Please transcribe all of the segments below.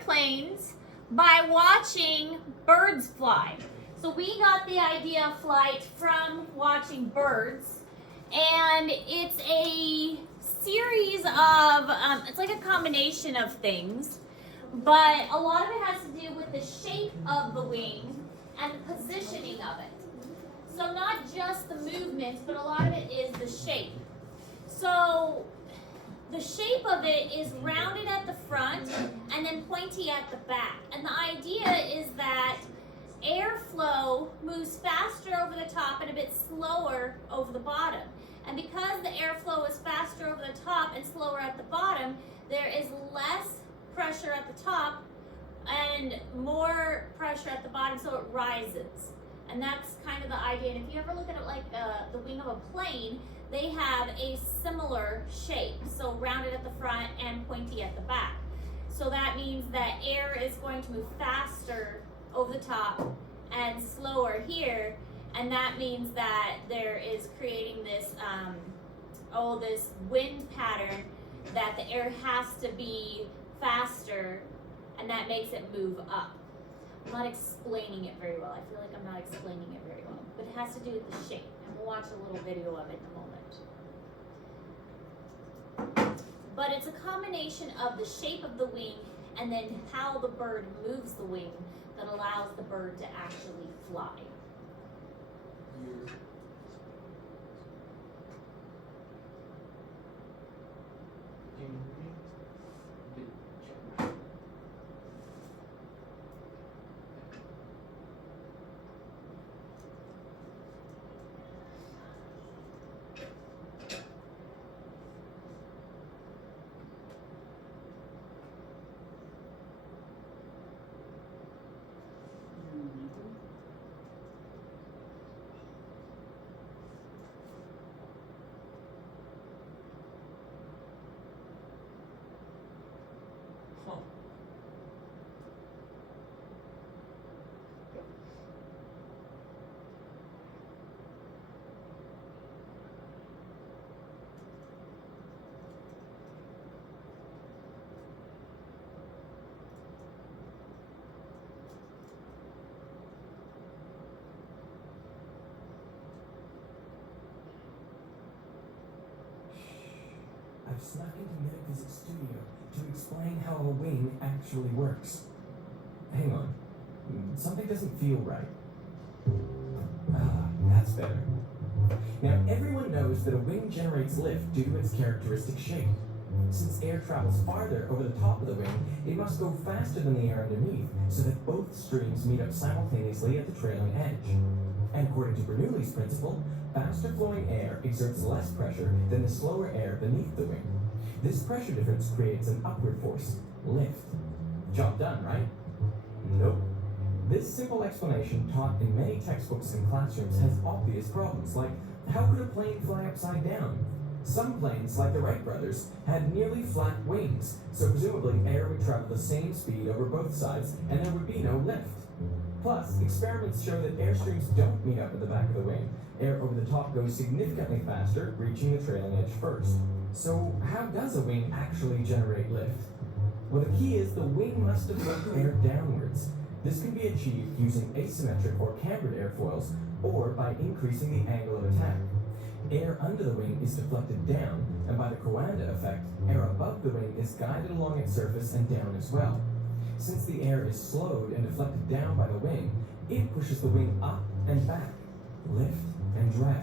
airplanes by watching birds fly. So we got the idea of flight from watching birds, and it's a series of, it's like a combination of things, but a lot of it has to do with the shape of the wing and the positioning of it. So not just the movements, but a lot of it is the shape. So the shape of it is rounded at the front and then pointy at the back. And the idea is that airflow moves faster over the top and a bit slower over the bottom. And because the airflow is faster over the top and slower at the bottom, there is less pressure at the top and more pressure at the bottom, so it rises. And that's kind of the idea. And if you ever look at it like the wing of a plane, they have a similar shape, so rounded at the front and pointy at the back. So that means that air is going to move faster over the top and slower here, and that means that there is creating this this wind pattern that the air has to be faster, and that makes it move up. I'm not explaining it very well. I feel like I'm not explaining it very well, but it has to do with the shape, and we'll watch a little video of it in a moment. But it's a combination of the shape of the wing and then how the bird moves the wing that allows the bird to actually fly. I've snuck into Metaphysics Studio to explain how a wing actually works. Hang on. Something doesn't feel right. That's better. Now, everyone knows that a wing generates lift due to its characteristic shape. Since air travels farther over the top of the wing, it must go faster than the air underneath, so that both streams meet up simultaneously at the trailing edge. And according to Bernoulli's principle, faster flowing air exerts less pressure than the slower air beneath the wing. This pressure difference creates an upward force, lift. Job done, right? Nope. This simple explanation, taught in many textbooks and classrooms, has obvious problems, like how could a plane fly upside down? Some planes, like the Wright brothers, had nearly flat wings, so presumably air would travel the same speed over both sides and there would be no lift. Plus, experiments show that air streams don't meet up at the back of the wing. Air over the top goes significantly faster, reaching the trailing edge first. So how does a wing actually generate lift? Well, the key is the wing must deflect air downwards. This can be achieved using asymmetric or cambered airfoils, or by increasing the angle of attack. Air under the wing is deflected down, and by the Coanda effect, air above the wing is guided along its surface and down as well. Since the air is slowed and deflected down by the wing, it pushes the wing up and back, lift and drag.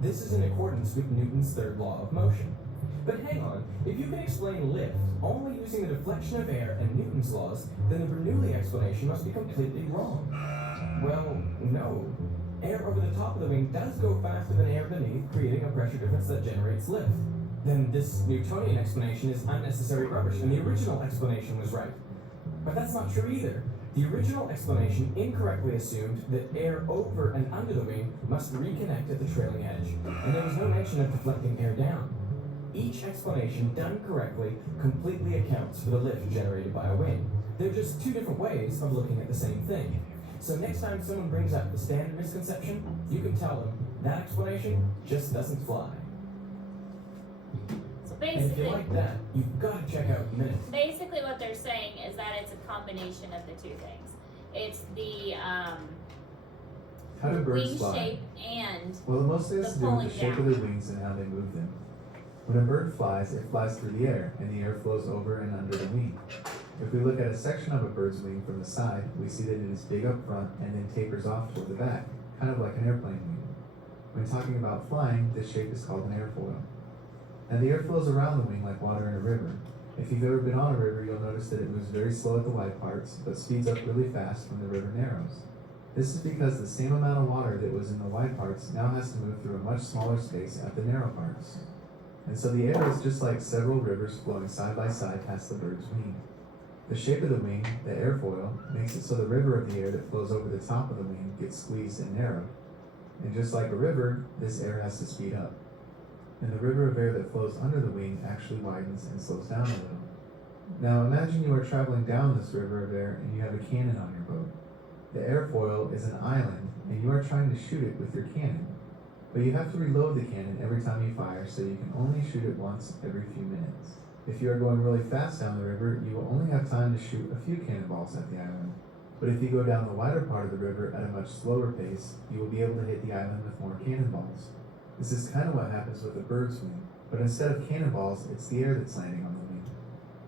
This is in accordance with Newton's third law of motion. But hang on, if you can explain lift only using the deflection of air and Newton's laws, then the Bernoulli explanation must be completely wrong. Well, no. Air over the top of the wing does go faster than air beneath, creating a pressure difference that generates lift. Then this Newtonian explanation is unnecessary rubbish, and the original explanation was right. But that's not true either. The original explanation incorrectly assumed that air over and under the wing must reconnect at the trailing edge, and there was no mention of deflecting air down. Each explanation done correctly completely accounts for the lift generated by a wing. They're just two different ways of looking at the same thing. So next time someone brings up the standard misconception, you can tell them that explanation just doesn't fly. So So And if you basically, like that, you've got to check out Minutes. basically what they're saying is that it's a combination of the two things. It's the How do birds wing fly? shape and Well, it mostly has the to do with pulling the shape down. of their wings and how they move them. When a bird flies, it flies through the air, and the air flows over and under the wing. If we look at a section of a bird's wing from the side, we see that it is big up front and then tapers off toward the back, kind of like an airplane wing. When talking about flying, this shape is called an airfoil. Now the air flows around the wing like water in a river. If you've ever been on a river, you'll notice that it moves very slow at the wide parts, but speeds up really fast when the river narrows. This is because the same amount of water that was in the wide parts now has to move through a much smaller space at the narrow parts. And so the air is just like several rivers flowing side by side past the bird's wing. The shape of the wing, the airfoil, makes it so the river of the air that flows over the top of the wing gets squeezed and narrowed. And just like a river, this air has to speed up. And the river of air that flows under the wing actually widens and slows down a little. Now imagine you are traveling down this river of air and you have a cannon on your boat. The airfoil is an island and you are trying to shoot it with your cannon. But you have to reload the cannon every time you fire, so you can only shoot it once every few minutes. If you are going really fast down the river, you will only have time to shoot a few cannonballs at the island. But if you go down the wider part of the river at a much slower pace, you will be able to hit the island with more cannonballs. This is kind of what happens with a bird's wing, but instead of cannonballs, it's the air that's landing on the wing.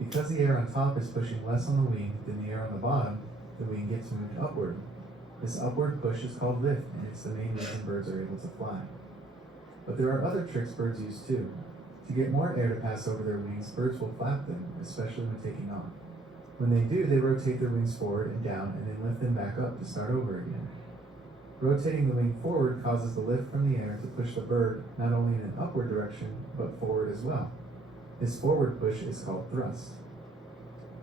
Because the air on top is pushing less on the wing than the air on the bottom, the wing gets moved upward. This upward push is called lift, and it's the main reason birds are able to fly. But there are other tricks birds use too. To get more air to pass over their wings, birds will flap them, especially when taking off. When they do, they rotate their wings forward and down and then lift them back up to start over again. Rotating the wing forward causes the lift from the air to push the bird not only in an upward direction, but forward as well. This forward push is called thrust.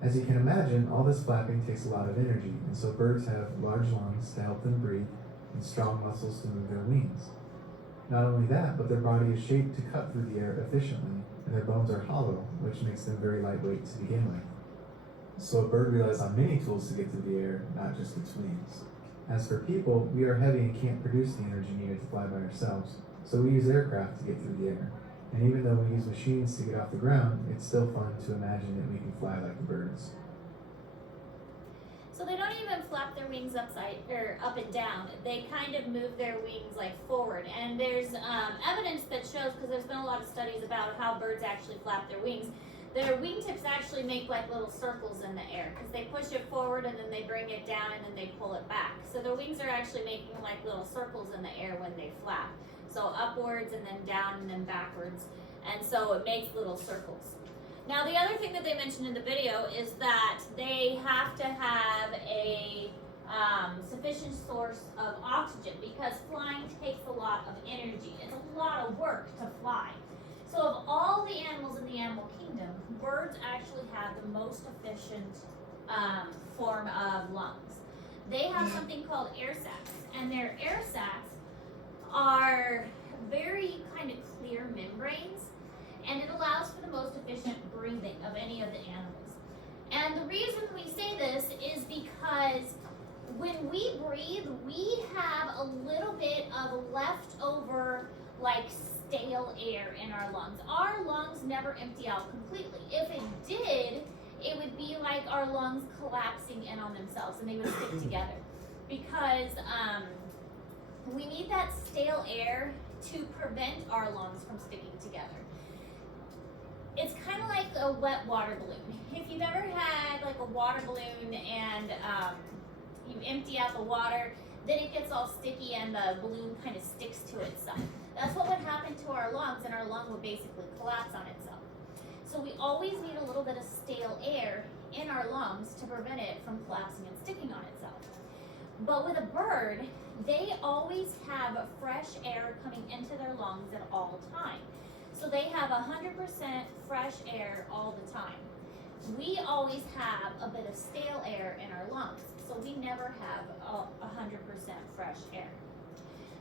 As you can imagine, all this flapping takes a lot of energy, and so birds have large lungs to help them breathe and strong muscles to move their wings. Not only that, but their body is shaped to cut through the air efficiently, and their bones are hollow, which makes them very lightweight to begin with. So a bird relies on many tools to get through the air, not just its wings. As for people, we are heavy and can't produce the energy needed to fly by ourselves, so we use aircraft to get through the air. And even though we use machines to get off the ground, it's still fun to imagine that we can fly like the birds. So they don't even flap their wings up and down. They kind of move their wings like forward. And there's evidence that shows, because there's been a lot of studies about how birds actually flap their wings. Their wingtips actually make like little circles in the air because they push it forward and then they bring it down and then they pull it back. So their wings are actually making like little circles in the air when they flap. So upwards and then down and then backwards. And so it makes little circles. Now the other thing that they mentioned in the video is that they have to have a sufficient source of oxygen because flying takes a lot of energy. It's a lot of work to fly. So of all the animals in the animal kingdom, birds actually have the most efficient form of lungs. They have something called air sacs, and their air sacs are very kind of clear membranes, and it allows for the most efficient breathing of any of the animals. And the reason we say this is because when we breathe, we have a little bit of leftover, like stale air in our lungs. Our lungs never empty out completely. If it did, it would be like our lungs collapsing in on themselves and they would stick together. Because we need that stale air to prevent our lungs from sticking together. It's kind of like a wet water balloon. If you've ever had like a water balloon and you empty out the water, then it gets all sticky and the balloon kind of sticks to itself. That's what would happen to our lungs, and our lung would basically collapse on itself. So we always need a little bit of stale air in our lungs to prevent it from collapsing and sticking on itself. But with a bird, they always have fresh air coming into their lungs at all times. So they have 100% fresh air all the time. We always have a bit of stale air in our lungs, so we never have 100% fresh air.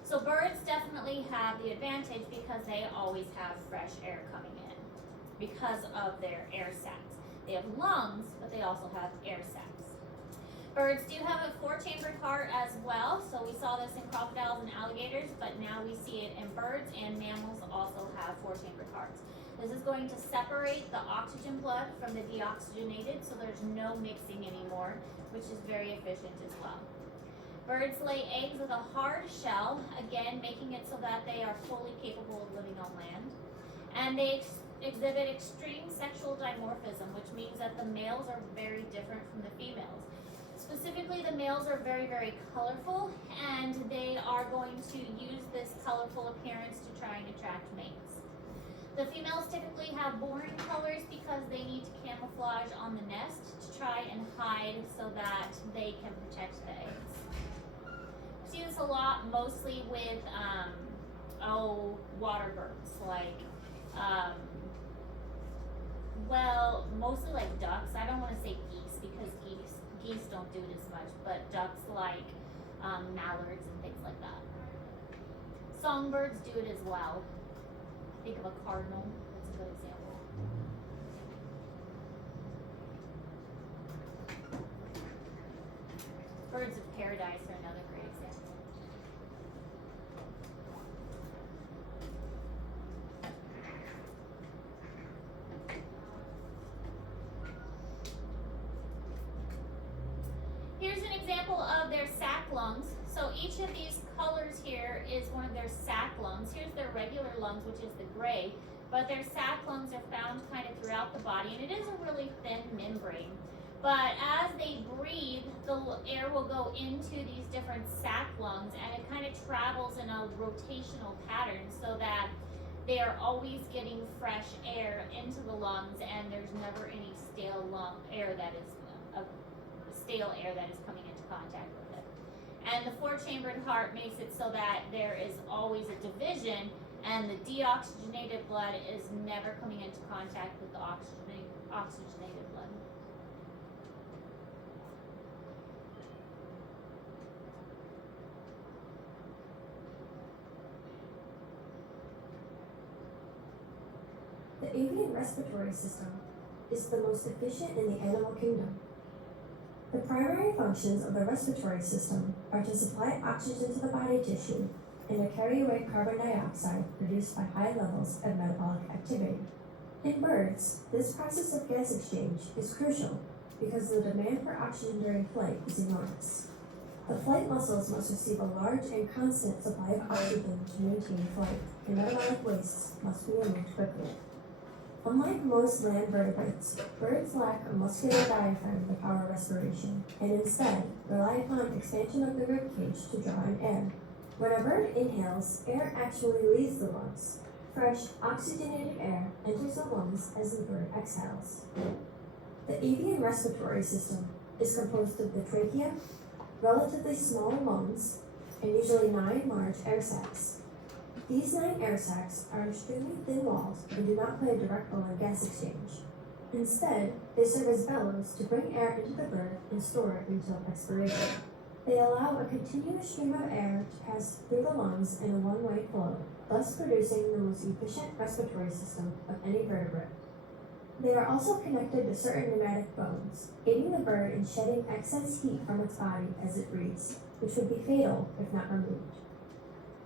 So birds definitely have the advantage because they always have fresh air coming in because of their air sacs. They have lungs, but they also have air sacs. Birds do have a 4-chambered heart as well, so we saw this in crocodiles and alligators, but now we see it in birds, and mammals also have 4-chambered hearts. This is going to separate the oxygen blood from the deoxygenated, so there's no mixing anymore, which is very efficient as well. Birds lay eggs with a hard shell, again making it so that they are fully capable of living on land. And they exhibit extreme sexual dimorphism, which means that the males are very different from the females. Specifically, the males are very, very colorful, and they are going to use this colorful appearance to try and attract mates. The females typically have boring colors because they need to camouflage on the nest to try and hide so that they can protect the eggs. We see this a lot mostly with water birds, like mostly like ducks. I don't want to say geese because geese don't do it as much, but ducks like mallards and things like that. Songbirds do it as well. Think of a cardinal, that's a good example. Birds of paradise are another great example. Here's an example of their sac lungs. So each of these colors here is one of their sac lungs. Here's their regular lungs, which is the gray, but their sac lungs are found kind of throughout the body, and it is a really thin membrane. But as they breathe, the air will go into these different sac lungs, and it kind of travels in a rotational pattern so that they are always getting fresh air into the lungs, and there's never any stale air that is coming into contact with it. And the four-chambered heart makes it so that there is always a division, and the deoxygenated blood is never coming into contact with the oxygenated blood. The avian respiratory system is the most efficient in the animal kingdom. The primary functions of the respiratory system are to supply oxygen to the body tissue and to carry away carbon dioxide produced by high levels of metabolic activity. In birds, this process of gas exchange is crucial because the demand for oxygen during flight is enormous. The flight muscles must receive a large and constant supply of oxygen to maintain flight, and metabolic wastes must be removed quickly. Unlike most land vertebrates, birds lack a muscular diaphragm to power respiration, and instead rely upon expansion of the rib cage to draw in air. When a bird inhales, air actually leaves the lungs. Fresh, oxygenated air enters the lungs as the bird exhales. The avian respiratory system is composed of the trachea, relatively small lungs, and usually 9 large air sacs. These 9 air sacs are extremely thin-walled and do not play a direct role in gas exchange. Instead, they serve as bellows to bring air into the bird and store it until expiration. They allow a continuous stream of air to pass through the lungs in a one-way flow, thus producing the most efficient respiratory system of any vertebrate. They are also connected to certain pneumatic bones, aiding the bird in shedding excess heat from its body as it breathes, which would be fatal if not removed.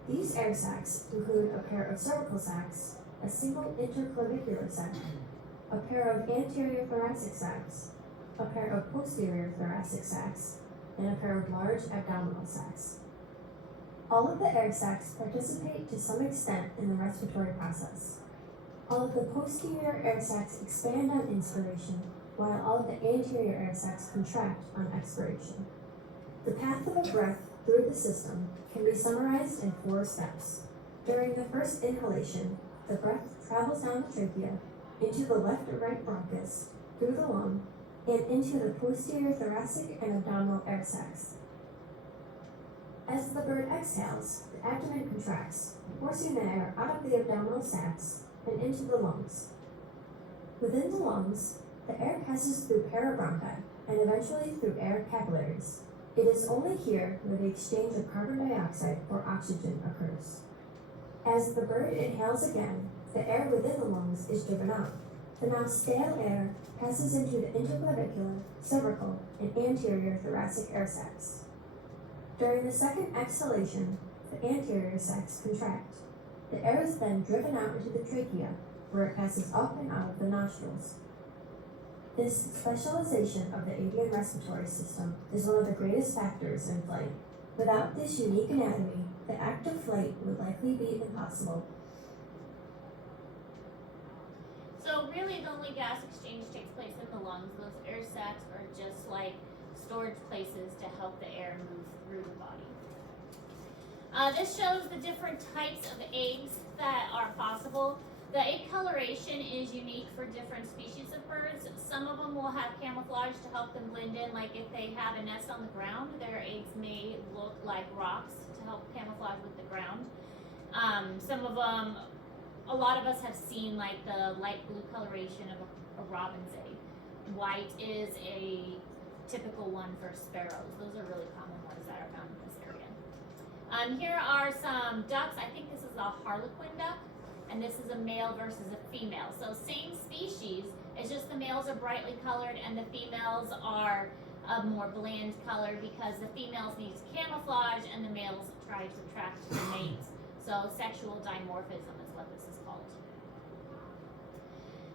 These air sacs include a pair of cervical sacs, a single interclavicular sac, a pair of anterior thoracic sacs, a pair of posterior thoracic sacs, and a pair of large abdominal sacs. All of the air sacs participate to some extent in the respiratory process. All of the posterior air sacs expand on inspiration, while all of the anterior air sacs contract on expiration. The path of a breath through the system can be summarized in 4 steps. During the first inhalation, the breath travels down the trachea, into the left or right bronchus, through the lung, and into the posterior thoracic and abdominal air sacs. As the bird exhales, the abdomen contracts, forcing the air out of the abdominal sacs and into the lungs. Within the lungs, the air passes through parabronchi and eventually through air capillaries. It is only here where the exchange of carbon dioxide for oxygen occurs. As the bird inhales again, the air within the lungs is driven out. The now stale air passes into the interclavicular, cervical, and anterior thoracic air sacs. During the second exhalation, the anterior sacs contract. The air is then driven out into the trachea, where it passes up and out of the nostrils. This specialization of the avian respiratory system is one of the greatest factors in flight. Without this unique anatomy, the act of flight would likely be impossible. So really the only gas exchange takes place in the lungs. Those air sacs are just like storage places to help the air move through the body. This shows the different types of eggs that are possible. The egg coloration is unique for different species of birds. Some of them will have camouflage to help them blend in, like if they have a nest on the ground, their eggs may look like rocks to help camouflage with the ground. Some of them, a lot of us have seen like the light blue coloration of a robin's egg. White is a typical one for sparrows. Those are really common ones that are found in this area. Here are some ducks. I think this is a harlequin duck, and this is a male versus a female. So same species, it's just the males are brightly colored and the females are a more bland color because the females need camouflage and the males try to attract the mates. So sexual dimorphism is what this is called.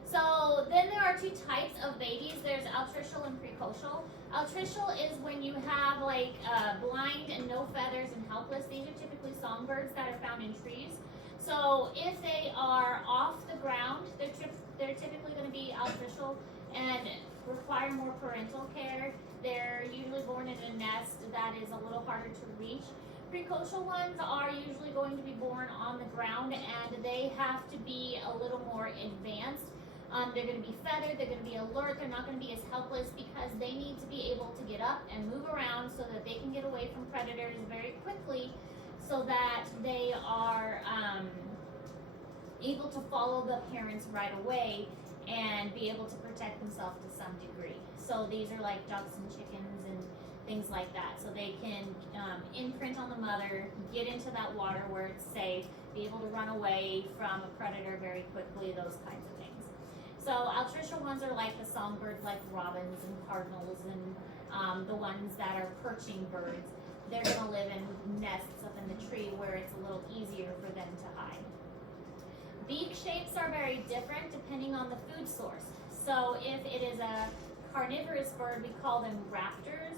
So then there are two types of babies. There's altricial and precocial. Altricial is when you have like blind and no feathers and helpless. These are typically songbirds that are found in trees. So if they are off the ground, they're typically going to be altricial and require more parental care. They're usually born in a nest that is a little harder to reach. Precocial ones are usually going to be born on the ground and they have to be a little more advanced. They're going to be feathered, they're going to be alert, they're not going to be as helpless because they need to be able to get up and move around so that they can get away from predators very quickly so that they are able to follow the parents right away and be able to protect themselves to some degree. So these are like ducks and chickens and things like that. So they can imprint on the mother, get into that water where it's safe, be able to run away from a predator very quickly, those kinds of things. So altricial ones are like the songbirds like robins and cardinals and the ones that are perching birds. They're going to live in nests up in the tree where it's a little easier for them to hide. Beak shapes are very different depending on the food source. So if it is a carnivorous bird, we call them raptors.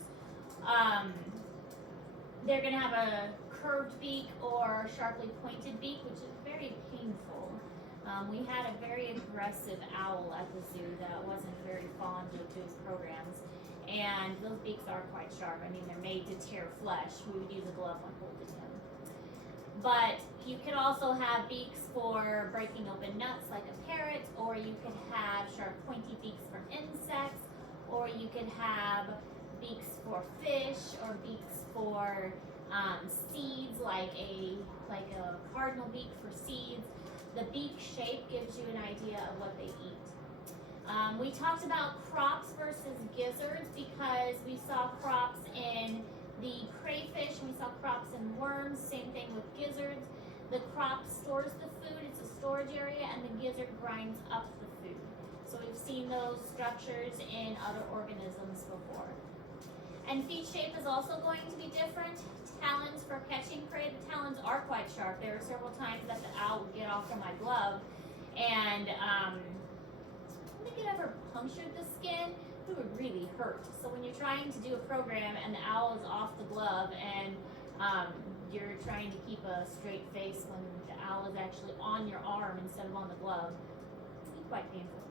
They're going to have a curved beak or sharply pointed beak, which is very painful. We had a very aggressive owl at the zoo that wasn't very fond of his programs, and those beaks are quite sharp. I mean, they're made to tear flesh. We would use a glove when holding him. But you could also have beaks for breaking open nuts like a parrot, or you could have sharp pointy beaks for insects, or you could have beaks for fish, or beaks for seeds like a cardinal beak for seeds. The beak shape gives you an idea of what they eat. We talked about crops versus gizzards because we saw crops in the crayfish, and we saw crops in worms, same thing with gizzards. The crop stores the food, it's a storage area, and the gizzard grinds up the food. So we've seen those structures in other organisms before. And feet shape is also going to be different. Talons for catching prey, the talons are quite sharp. There were several times that the owl would get off from my glove, and I don't think it ever punctured the skin. It would really hurt. So when you're trying to do a program and the owl is off the glove and you're trying to keep a straight face when the owl is actually on your arm instead of on the glove, it can be quite painful.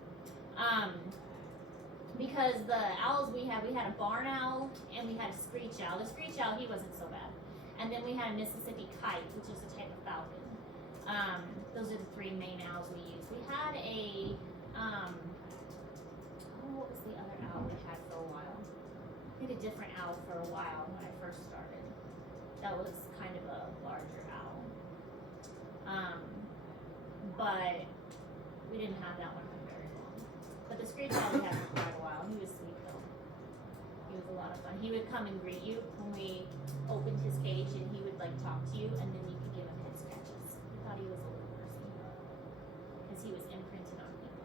Because the owls we had a barn owl and we had a screech owl. The screech owl, he wasn't so bad. And then we had a Mississippi kite, which is a type of falcon. Those are the three main owls we used. We had a, what was the other owl we had for a while? We had a different owl for a while when I first started. That was kind of a larger owl. But we didn't have that one for very long. But the screech owl we had for quite a while. He was sweet though. He was a lot of fun. He would come and greet you when we opened his cage, and he would like talk to you, and then you could give him head scratches. We thought he was a little person because he was imprinted on people.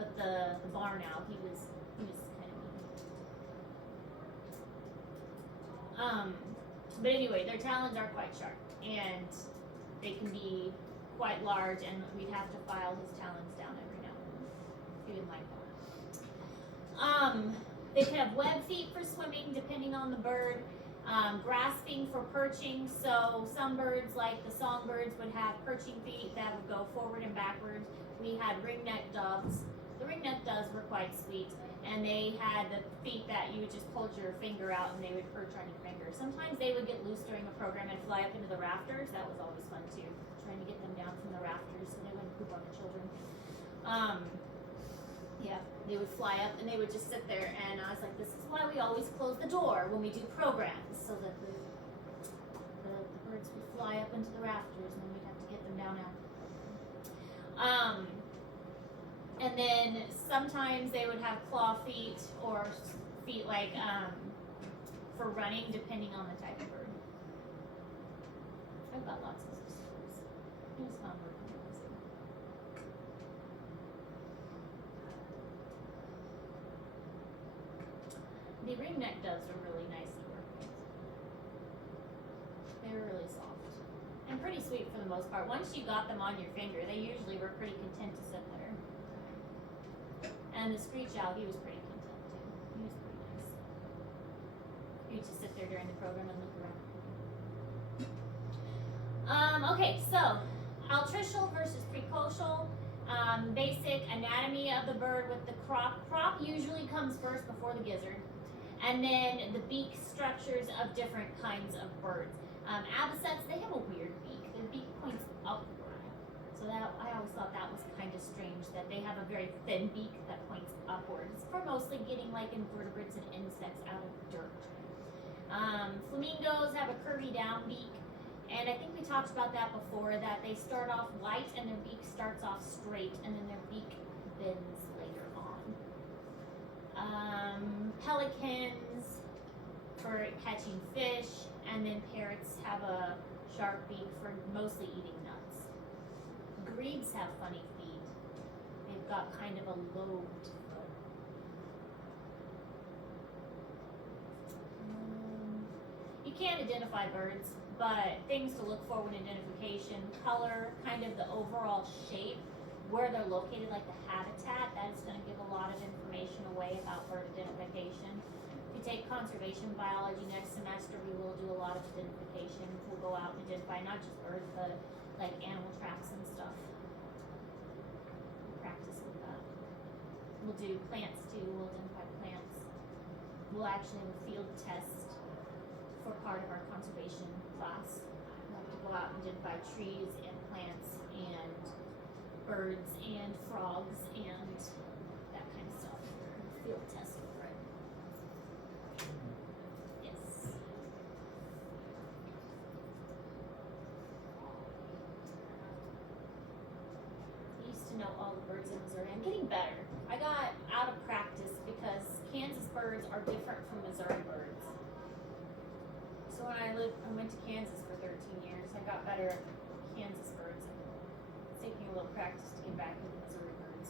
But the barn owl, he was kind of mean. But anyway, their talons are quite sharp, and they can be quite large, and we'd have to file his talons down every now and then. He didn't like that. They could have web feet for swimming, depending on the bird. Grasping for perching. So some birds, like the songbirds, would have perching feet that would go forward and backwards. We had ringneck doves. The ringneck doves were quite sweet, and they had the feet that you would just pull your finger out and they would perch on your finger. Sometimes they would get loose during a program and fly up into the rafters. That was always fun too, trying to get them down from the rafters so they wouldn't poop on the children. Yeah, they would fly up and they would just sit there, and I was like, this is why we always close the door when we do programs, so that the birds would fly up into the rafters and then we'd have to get them down after. And then sometimes they would have claw feet or feet like for running, depending on the type of bird. I've got lots of stories. It was fun working with them. The ringneck doves are really nice to work with. They were really soft and pretty sweet for the most part. Once you got them on your finger, they usually were pretty content to sit there. And the screech owl, he was pretty content too. He was pretty nice. He would just sit there during the program and look around. Okay, so altricial versus precocial. Basic anatomy of the bird with the crop. Crop usually comes first before the gizzard. And then the beak structures of different kinds of birds. Avocets, they have a weird beak. Their beak points upward. So that I always thought that was kind of strange, that they have a very thin beak that points upwards for mostly getting like invertebrates and insects out of dirt. Flamingos have a curvy down beak. And I think we talked about that before, that they start off light and their beak starts off straight and then their beak bends later on. Pelicans for catching fish, and then parrots have a sharp beak for mostly eating nuts. Grebes have funny feet. They've got kind of a lobed foot. You can't identify birds, but things to look for when identification: color, kind of the overall shape, where they're located, like the habitat. That is going to give a lot of information away about bird identification. If you take conservation biology next semester, we will do a lot of identification. We'll go out and identify not just birds, but like animal tracks and stuff. We'll practice with that. We'll do plants too. We'll identify plants. We'll actually have a field test for part of our conservation class. We'll have to go out and identify trees and plants and birds and frogs and that kind of stuff. Field test for it. Yes. I used to know all the birds in Missouri. I'm getting better. I got out of practice because Kansas birds are different from Missouri birds. So when I went to Kansas for 13 years, I got better at Kansas birds. It's taking a little practice to get back into Missouri birds.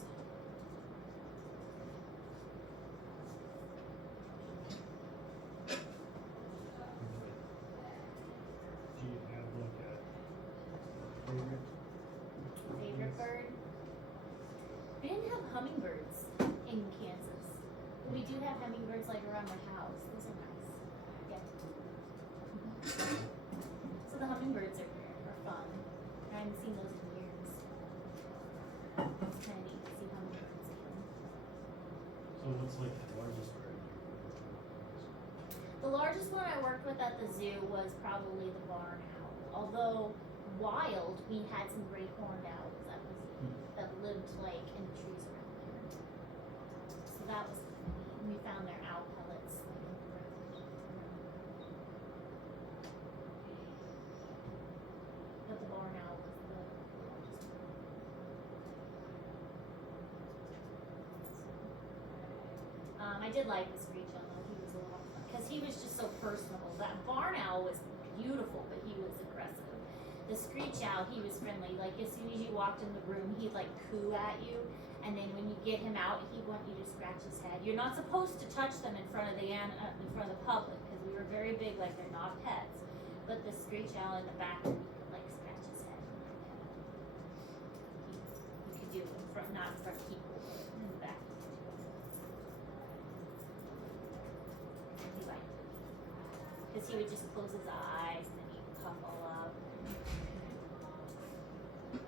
Do you have a look at favorite? Favorite bird? We didn't have hummingbirds in Kansas. But we do have hummingbirds like around my house. Those are nice. Yeah. So the hummingbirds are fun. I haven't seen those in years. It's kind of neat to see hummingbirds again. So what's like the largest bird? The largest one I worked with at the zoo was probably the barn owl. Although wild, we had some great horned owls that lived like in the trees around there. So that was neat. We found their owl pellets like in the ground. But the barn owl was the largest one. I did like the screech owl though. He was a lot of fun because he was just so personable. That barn owl was beautiful, but he was aggressive. The screech owl, he was friendly. Like as soon as you walked in the room, he'd like coo at you, and then when you get him out, he'd want you to scratch his head. You're not supposed to touch them in front of the public because we were very big, like they're not pets. But the screech owl in the back, you could like scratch his head and like pet him. not for people in the back. He like, because he would just close his eyes and then he'd puff all up. I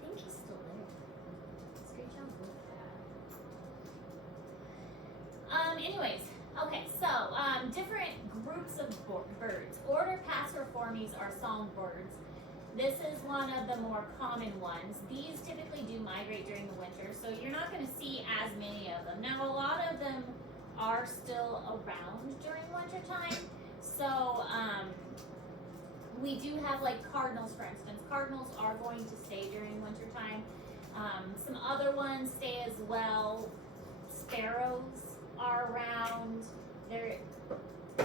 think he's still there. It's a great job. Anyways, okay, so different groups of birds. Order Passeriformes are songbirds. This is one of the more common ones. These typically do migrate during the winter, so you're not going to see as many of them. Now, a lot of them are still around during winter time. So we do have like cardinals, for instance. Cardinals are going to stay during winter time. Some other ones stay as well. Sparrows are around.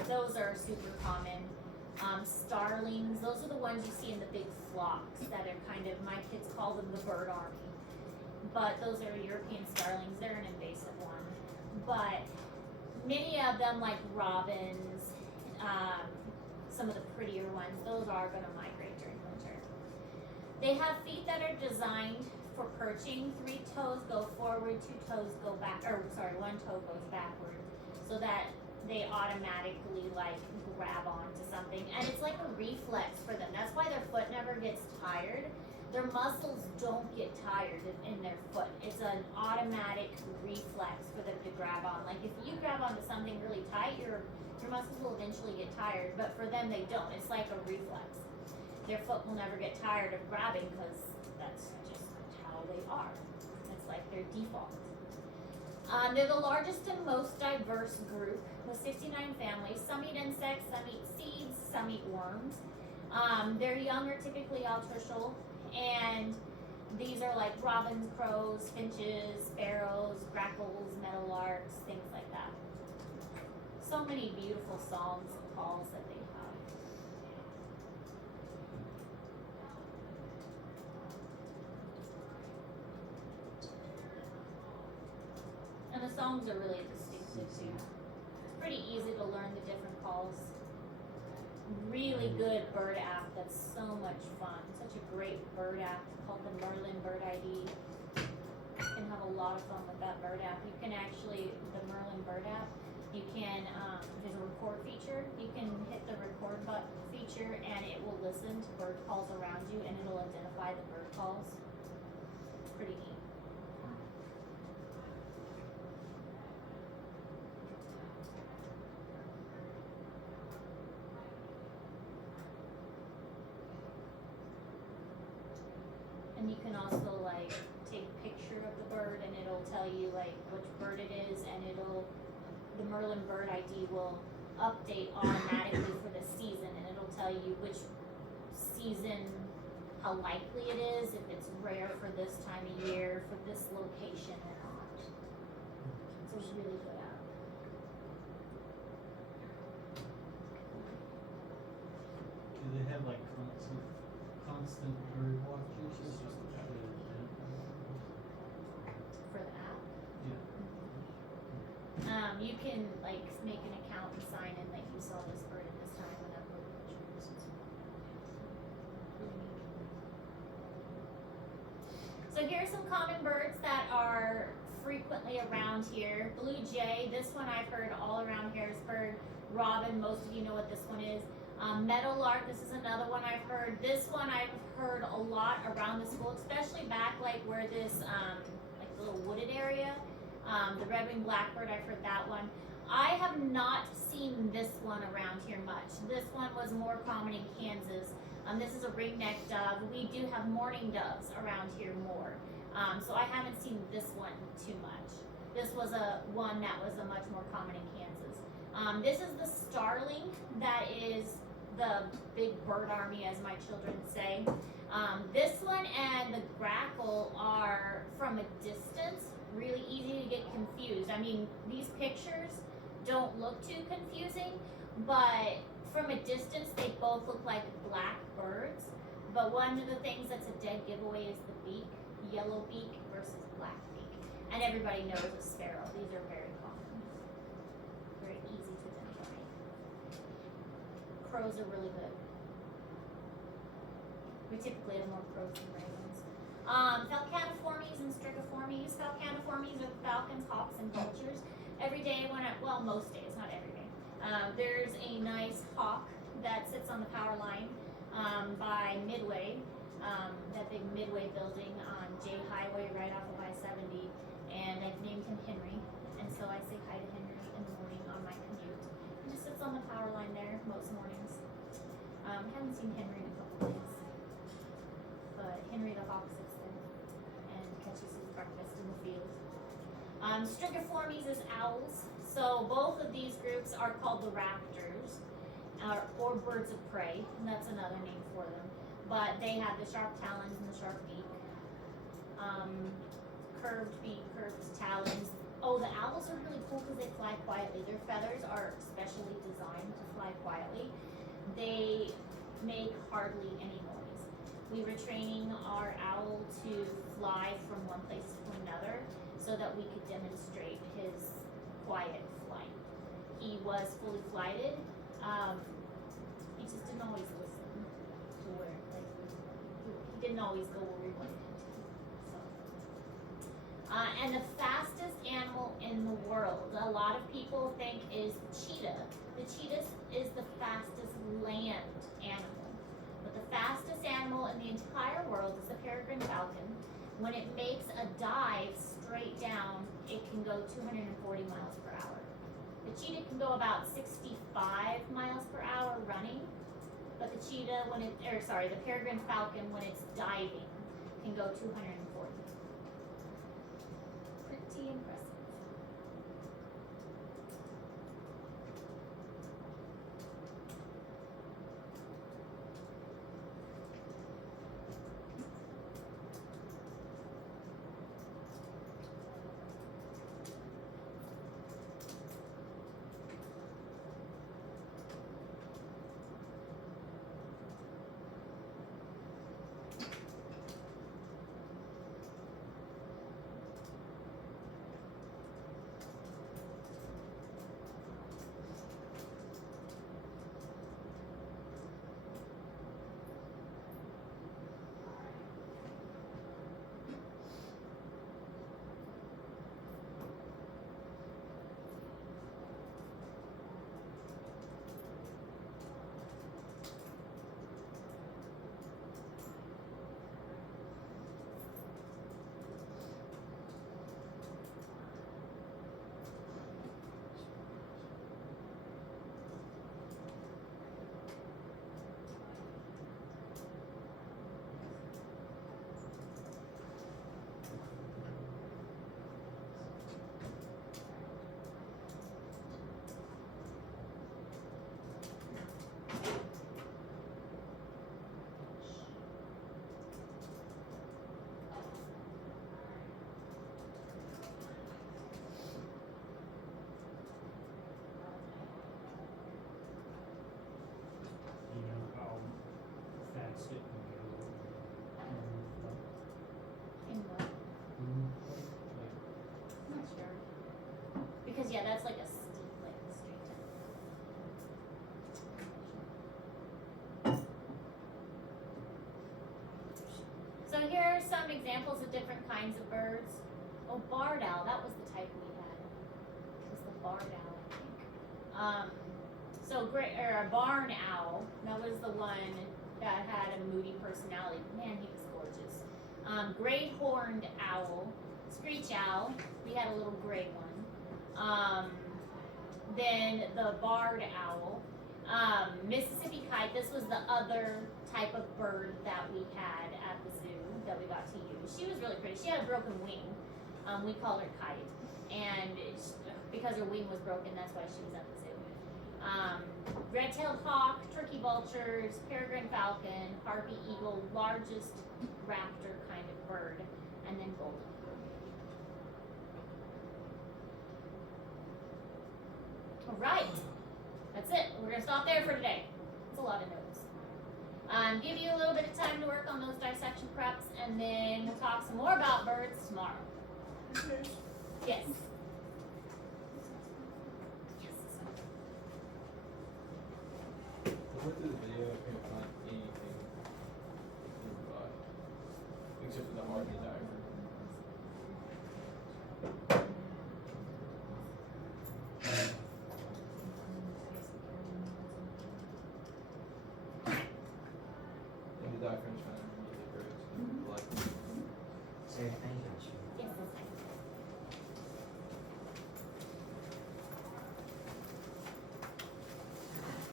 Those are super common. Starlings, those are the ones you see in the big flocks that are kind of, my kids call them the bird army. But those are European starlings, they're an invasive one. But many of them, like robins, some of the prettier ones, those are going to migrate during winter. They have feet that are designed for perching. 3 toes go forward, 2 toes go back, or sorry, 1 toe goes backward, so that they automatically like grab onto something, and it's like a reflex for them. That's why their foot never gets tired. Their muscles don't get tired in their foot. It's an automatic reflex for them to grab on. Like if you grab onto something really tight, your muscles will eventually get tired, but for them they don't. It's like a reflex. Their foot will never get tired of grabbing because that's just how they are. It's like their default. They're the largest and most diverse group with 69 families. Some eat insects, some eat seeds, some eat worms. Their young are typically altricial, and these are like robins, crows, finches, sparrows, grackles, meadowlarks, things like that. So many beautiful songs and calls that they have. And the songs are really distinctive too. It's pretty easy to learn the different calls. Really good bird app that's so much fun. Such a great bird app called the Merlin Bird ID. You can have a lot of fun with that bird app. You can actually, the Merlin Bird app, you can, there's a record feature. You can hit the record button feature and it will listen to bird calls around you and it'll identify the bird calls. Pretty neat. And you can also like take a picture of the bird and it'll tell you like which bird it is, and the Merlin Bird ID will update automatically for the season, and it'll tell you which season, how likely it is, if it's rare for this time of year, for this location or not. So it's really good app. Do they have like constant bird watchers? It's just For the app. yeah. You can like make an account and sign in that you saw this bird at this time and upload pictures. So here are some common birds that are frequently around here. Blue jay, this one I've heard all around Harrisburg. Robin, most of you know what this one is. Meadowlark, this is another one I've heard. This one I've heard a lot around the school, especially back like where this like the little wooded area. The red-winged blackbird, I've heard that one. I have not seen this one around here much. This one was more common in Kansas. This is a ring-necked dove. We do have mourning doves around here more. So I haven't seen this one too much. This was one that was a much more common in Kansas. This is the starling that is the big bird army, as my children say. This one and the grackle are from a distance really easy to get confused. I mean, these pictures don't look too confusing, but from a distance they both look like black birds. But one of the things that's a dead giveaway is the beak, yellow beak versus black beak. And everybody knows a sparrow. These are very common. Very easy to identify. Crows are really good. We typically have more crows than ravens. Falcatiformes and strigiformes falciformes are falcons, hawks, and vultures. Every day most days, not every day, there's a nice hawk that sits on the power line by Midway, that big Midway building on J Highway right off of I-70, and I've named him Henry, and so I say hi to Henry in the morning on my commute. He just sits on the power line there most mornings. Haven't seen Henry in a couple days, but Henry the hawk sits there and catches his breakfast in the field. Strigiformes is owls. So both of these groups are called the raptors, or birds of prey, and that's another name for them. But they have the sharp talons and the sharp beak. Curved beak, curved talons. Oh, the owls are really cool because they fly quietly. Their feathers are specially designed to fly quietly. They make hardly any noise. We were training our owl to fly from one place to another so that we could demonstrate his quiet flight. He was fully flighted. He just didn't always listen to where, he didn't always go where we wanted him to. So. And the fastest animal in the world, a lot of people think is the cheetah. The cheetah is the fastest land animal. But the fastest animal in the entire world is the peregrine falcon. When it makes a dive straight down, it can go 240 miles per hour. The cheetah can go about 65 miles per hour running, but the peregrine falcon, when it's diving, can go 240. Pretty impressive. You know how fast it can go. In what? Like, I'm not sure. Because that's like a steep, like a straight down. So here are some examples of different kinds of birds. Oh, barred owl, that was the type we had. It was the barred owl, I think. A barn owl, that was the one that had a moody personality. Man, he was gorgeous. Great horned owl, screech owl, we had a little gray one. Then the barred owl, Mississippi kite, this was the other type of bird that we had at the zoo that we got to use. She was really pretty. She had a broken wing. We called her Kite, and because her wing was broken, that's why she was at the zoo. Red-tailed hawk, turkey vultures, peregrine falcon, harpy eagle, largest raptor kind of bird, and then golden eagle. All right, that's it. We're gonna stop there for today. It's a lot of notes. Give you a little bit of time to work on those dissection preps, and then we'll talk some more about birds tomorrow. Yes. I went through the video, I couldn't find anything nearby, except for the Harvey diagram. diaphragms found underneath the birds, Mhm. like So thank you.